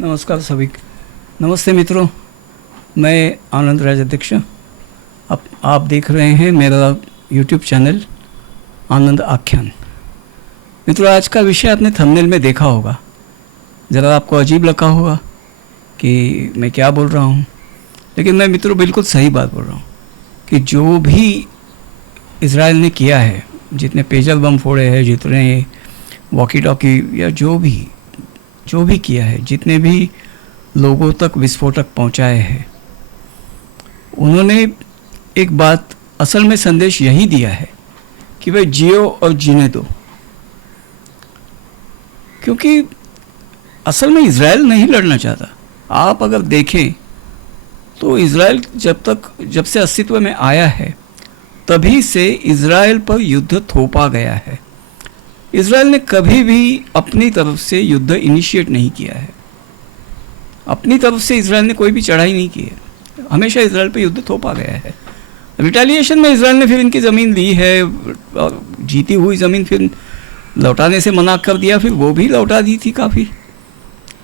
नमस्कार सभी। नमस्ते मित्रों, मैं आनंद राज अध्यक्ष। आप देख रहे हैं मेरा यूट्यूब चैनल आनंद आख्यान। मित्रों, आज का विषय आपने थंबनेल में देखा होगा। ज़रा आपको अजीब लगा होगा कि मैं क्या बोल रहा हूँ, लेकिन मैं मित्रों बिल्कुल सही बात बोल रहा हूँ कि जो भी इज़राइल ने किया है, जितने पेजल बम फोड़े हैं, जितने वॉकी टॉकी या जो भी किया है, जितने भी लोगों तक विस्फोटक पहुंचाए हैं, उन्होंने एक बात असल में संदेश यही दिया है कि भाई जियो और जीने दो। क्योंकि असल में इज़राइल नहीं लड़ना चाहता। आप अगर देखें तो इज़राइल जब से अस्तित्व में आया है तभी से इज़राइल पर युद्ध थोपा गया है। इज़राइल ने कभी भी अपनी तरफ से युद्ध इनिशिएट नहीं किया है। अपनी तरफ से इज़राइल ने कोई भी चढ़ाई नहीं की है। हमेशा इज़राइल पे युद्ध थोपा गया है। रिटेलिएशन में इज़राइल ने फिर इनकी ज़मीन ली है और जीती हुई ज़मीन फिर लौटाने से मना कर दिया, फिर वो भी लौटा दी थी काफ़ी।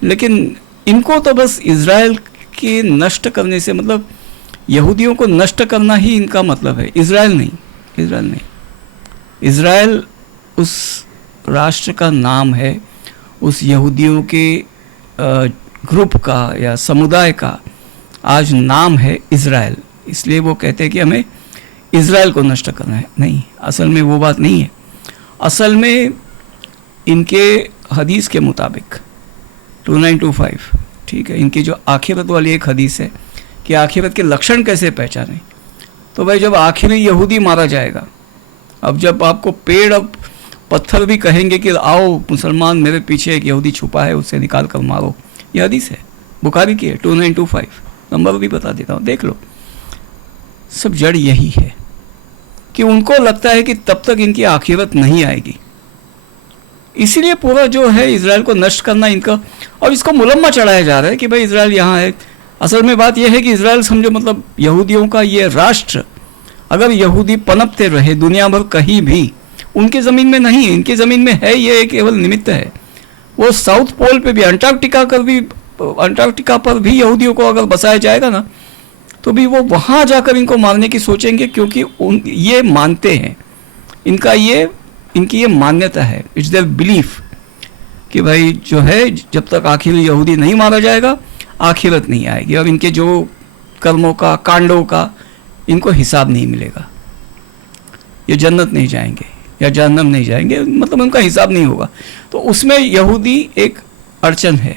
लेकिन इनको तो बस इज़राइल के नष्ट करने से मतलब यहूदियों को नष्ट करना ही इनका मतलब है। इज़राइल नहीं। इज़राइल उस राष्ट्र का नाम है, उस यहूदियों के ग्रुप का या समुदाय का आज नाम है इज़राइल। इसलिए वो कहते हैं कि हमें इज़राइल को नष्ट करना है। नहीं, असल में वो बात नहीं है। असल में इनके हदीस के मुताबिक 2925, ठीक है, इनकी जो आखिरत वाली एक हदीस है कि आखिरत के लक्षण कैसे पहचानें। तो भाई जब आखिरी यहूदी मारा जाएगा, अब जब आपको पेड़ और पत्थर भी कहेंगे कि आओ मुसलमान, मेरे पीछे एक यहूदी छुपा है, उससे निकाल कर मारो, यह हदीस है, बुखारी की है, 2925। नंबर भी बता देता हूँ, देख लो। सब जड़ यही है कि उनको लगता है कि तब तक इनकी आखिरत नहीं आएगी। इसीलिए पूरा जो है इज़राइल को नष्ट करना इनका, और इसको मुलम्मा चढ़ाया जा रहा है कि भाई इज़राइल यहाँ है। असल में बात यह है कि इज़राइल समझो मतलब यहूदियों का ये राष्ट्र, अगर यहूदी पनपते रहे दुनिया भर कहीं भी, उनकी ज़मीन में नहीं है, इनकी ज़मीन में है, ये केवल निमित्त है। वो साउथ पोल पे भी, अंटार्कटिका पर भी यहूदियों को अगर बसाया जाएगा ना, तो भी वो वहाँ जाकर इनको मारने की सोचेंगे, क्योंकि ये मानते हैं, इनकी ये मान्यता है, इट्स देयर बिलीफ कि भाई जो है जब तक आखिर यहूदी नहीं मारा जाएगा आखिरत नहीं आएगी, और इनके जो कर्मों का, कांडों का इनको हिसाब नहीं मिलेगा। ये जन्नत नहीं जाएंगे या जहन्नम नहीं जाएंगे, मतलब उनका हिसाब नहीं होगा। तो उसमें यहूदी एक अड़चन है,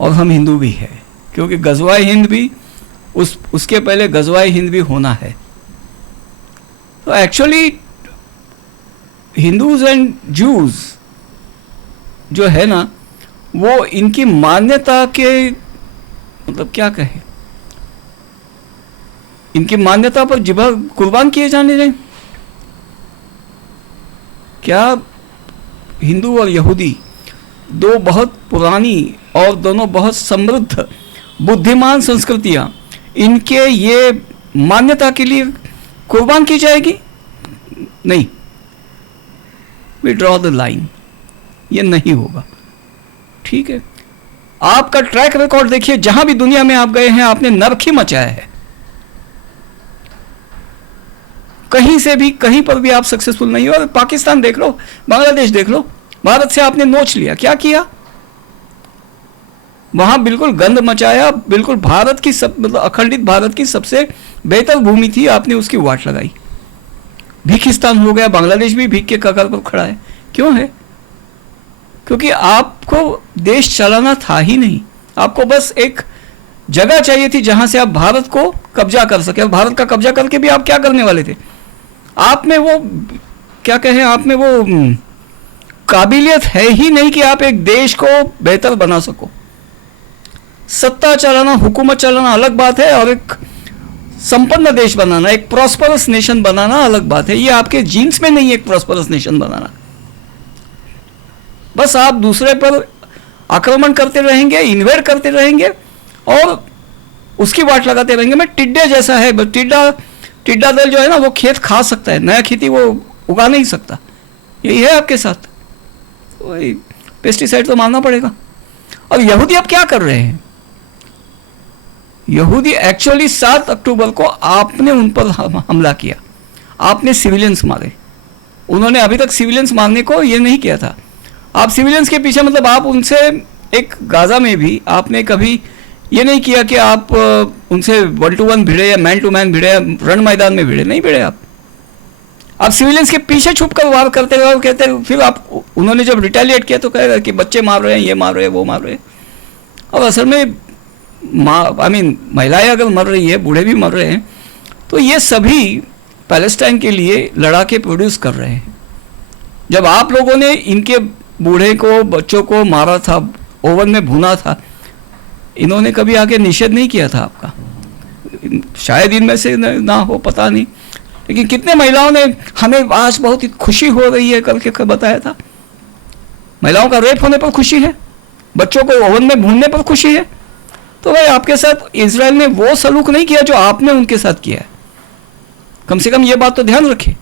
और हम हिंदू भी है, क्योंकि गज़वाए हिंद भी उसके पहले गज़वाए हिंद भी होना है। तो एक्चुअली हिंदूज एंड जूज जो है ना, वो इनकी मान्यता के मतलब क्या कहें, इनकी मान्यता पर जिबा कुर्बान किए जाने रहे। क्या हिंदू और यहूदी दो बहुत पुरानी और दोनों बहुत समृद्ध बुद्धिमान संस्कृतियां, इनके ये मान्यता के लिए कुर्बान की जाएगी? नहीं, वी ड्रॉ द लाइन, ये नहीं होगा। ठीक है, आपका ट्रैक रिकॉर्ड देखिए, जहां भी दुनिया में आप गए हैं आपने नरक ही मचाया है। कहीं से भी, कहीं पर भी आप सक्सेसफुल नहीं हो। पाकिस्तान देख लो, बांग्लादेश देख लो, भारत से आपने नोच लिया, क्या किया वहां? बिल्कुल गंद मचाया, बिल्कुल भारत की मतलब अखंडित भारत की सबसे बेहतर भूमि थी, आपने उसकी वाट लगाई। भीखिस्तान हो गया, बांग्लादेश भी भीख के कगार पर खड़ा है। क्यों है? क्योंकि आपको देश चलाना था ही नहीं, आपको बस एक जगह चाहिए थी जहां से आप भारत को कब्जा कर सके। और भारत का कब्जा करके भी आप क्या करने वाले थे? आप में वो क्या कहें, आप में वो काबिलियत है ही नहीं कि आप एक देश को बेहतर बना सको। सत्ता चलाना, हुकूमत चलाना अलग बात है, और एक संपन्न देश बनाना, एक प्रॉस्परस नेशन बनाना अलग बात है। ये आपके जीन्स में नहीं है एक प्रॉस्परस नेशन बनाना। बस आप दूसरे पर आक्रमण करते रहेंगे, इन्वेड करते रहेंगे और उसकी वाट लगाते रहेंगे। मैं टिड्डे जैसा है, बस टिड्डा दल जो है ना, वो खेत खा सकता है, नया खेती वो उगा नहीं सकता। यही है आपके साथ, वही पेस्टिसाइड तो मारना पड़ेगा। और यहूदी अब क्या कर रहे हैं? यहूदी एक्चुअली 7 अक्टूबर को आपने उन पर हमला किया, आपने सिविलियंस मारे। उन्होंने अभी तक सिविलियंस मारने को ये नहीं किया था। आप सिविलियंस के पीछे, मतलब आप उनसे, एक गाजा में भी आपने कभी ये नहीं किया कि आप उनसे 1 to 1 भिड़े या मैन टू मैन भिड़े या रण मैदान में भिड़े, नहीं भिड़े आप सिविलियंस के पीछे छुप कर वार करते रहे और कहते रहे। फिर आप, उन्होंने जब रिटेलिएट किया तो कह रहे कि बच्चे मार रहे हैं, ये मार रहे हैं, वो मार रहे हैं। और असल में महिलाएं अगर मर रही है, बूढ़े भी मर रहे हैं, तो ये सभी पैलेस्टाइन के लिए लड़ाके प्रोड्यूस कर रहे हैं। जब आप लोगों ने इनके बूढ़े को, बच्चों को मारा था, ओवन में भुना था, इन्होंने कभी आके निषेध नहीं किया था आपका। शायद इनमें से ना हो, पता नहीं, लेकिन कितने महिलाओं ने हमें आज बहुत ही खुशी हो रही है कल के बताया था। महिलाओं का रेप होने पर खुशी है, बच्चों को ओवन में भूनने पर खुशी है। तो भाई आपके साथ इजराइल ने वो सलूक नहीं किया जो आपने उनके साथ किया है, कम से कम ये बात तो ध्यान रखें।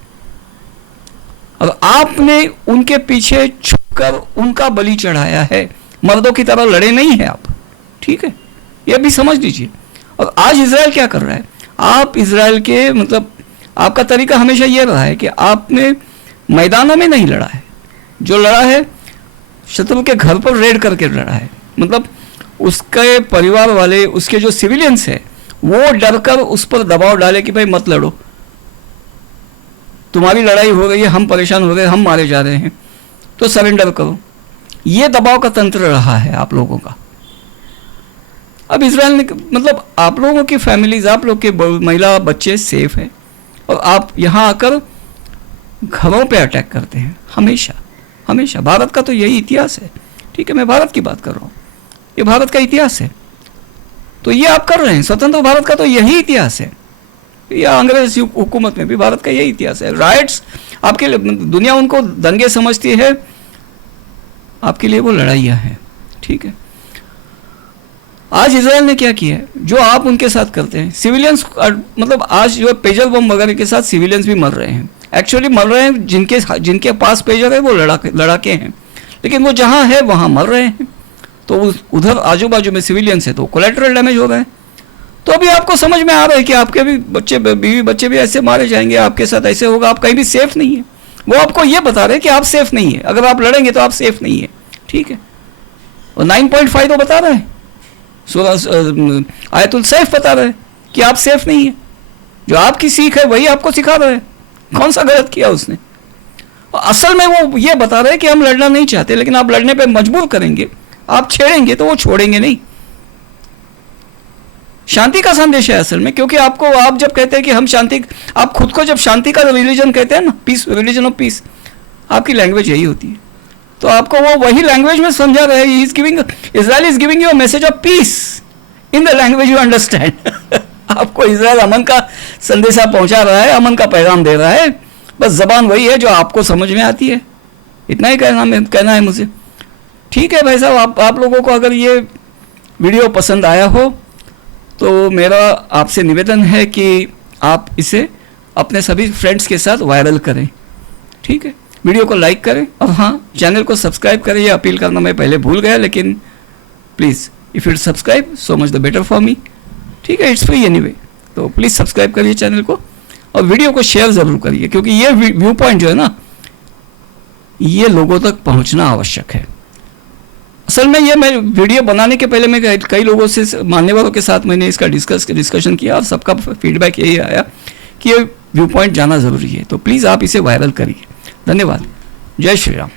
और आपने उनके पीछे छुपकर उनका बलि चढ़ाया है, मर्दों की तरह लड़े नहीं है आप, ठीक है, ये भी समझ लीजिए। और आज इजराइल क्या कर रहा है? आप इजराइल के, मतलब आपका तरीका हमेशा ये रहा है कि आपने मैदानों में नहीं लड़ा है, जो लड़ा है शत्रु के घर पर रेड करके लड़ा है। मतलब उसके परिवार वाले, उसके जो सिविलियंस है, वो डरकर उस पर दबाव डाले कि भाई मत लड़ो, तुम्हारी लड़ाई हो गई है, हम परेशान हो गए, हम मारे जा रहे हैं, तो सरेंडर करो। ये दबाव का तंत्र रहा है आप लोगों का। अब इजराइल ने, मतलब आप लोगों की फैमिलीज, आप लोग के महिला बच्चे सेफ हैं, और आप यहाँ आकर घरों पे अटैक करते हैं हमेशा हमेशा। भारत का तो यही इतिहास है, ठीक है, मैं भारत की बात कर रहा हूँ, ये भारत का इतिहास है। तो ये आप कर रहे हैं, स्वतंत्र भारत का तो यही इतिहास है, या अंग्रेज हुकूमत में भी भारत का यही इतिहास है। राइट्स आपके लिए, दुनिया उनको दंगे समझती है, आपके लिए वो लड़ाइयाँ हैं, ठीक है। आज इजराइल ने क्या किया है, जो आप उनके साथ करते हैं, सिविलियंस, मतलब आज जो पेजर बम वगैरह के साथ सिविलियंस भी मर रहे हैं। एक्चुअली मर रहे हैं जिनके पास पेजर है, वो लड़ाके हैं, लेकिन वो जहाँ है वहाँ मर रहे हैं। तो उधर आजू बाजू में सिविलियंस है, तो कोलेटरल डैमेज हो रहा है। तो अभी आपको समझ में आ रहा है कि आपके भी बच्चे, बीवी बच्चे भी ऐसे मारे जाएंगे, आपके साथ ऐसे होगा, आप कहीं भी सेफ नहीं है। वो आपको ये बता रहे हैं कि आप सेफ नहीं है, अगर आप लड़ेंगे तो आप सेफ नहीं है, ठीक है। और 9.5 तो बता रहे हैं, आयतुल सैफ बता रहे हैं कि आप सेफ नहीं है। जो आपकी सीख है वही आपको सिखा रहे हैं, कौन सा गलत किया उसने। और असल में वो ये बता रहे हैं कि हम लड़ना नहीं चाहते, लेकिन आप लड़ने पे मजबूर करेंगे, आप छेड़ेंगे तो वो छोड़ेंगे नहीं। शांति का संदेश है असल में, क्योंकि आपको, आप जब कहते हैं कि हम शांति, आप खुद को जब शांति का रिलीजन कहते हैं ना, पीस, रिलीजन ऑफ पीस, आपकी लैंग्वेज यही होती है। तो आपको वो वही लैंग्वेज में समझा रहे हैं, Israel is giving you a message of peace in the language you understand. आपको इजराइल अमन का संदेशा पहुंचा रहा है, अमन का पैगाम दे रहा है, बस जबान वही है जो आपको समझ में आती है। इतना ही कहना है मुझे, ठीक है भाई साहब। आप लोगों को अगर ये वीडियो पसंद आया हो तो मेरा आपसे निवेदन है कि आप इसे अपने सभी फ्रेंड्स के साथ वायरल करें, ठीक है। वीडियो को लाइक करें, और हाँ, चैनल को सब्सक्राइब करें। ये अपील करना मैं पहले भूल गया, लेकिन please if you subscribe, so much the better for me, ठीक है, इट्स फ्री एनीवे। तो प्लीज़ सब्सक्राइब करिए चैनल को, और वीडियो को शेयर ज़रूर करिए, क्योंकि ये व्यू पॉइंट जो है ना, ये लोगों तक पहुंचना आवश्यक है। असल में ये मैं वीडियो बनाने के पहले मैं कई लोगों से, मानने वालों के साथ मैंने इसका डिस्कशन किया, और सबका फीडबैक यही आया कि ये व्यू पॉइंट जाना ज़रूरी है। तो प्लीज़ आप इसे वायरल करिए। धन्यवाद। जय श्री राम।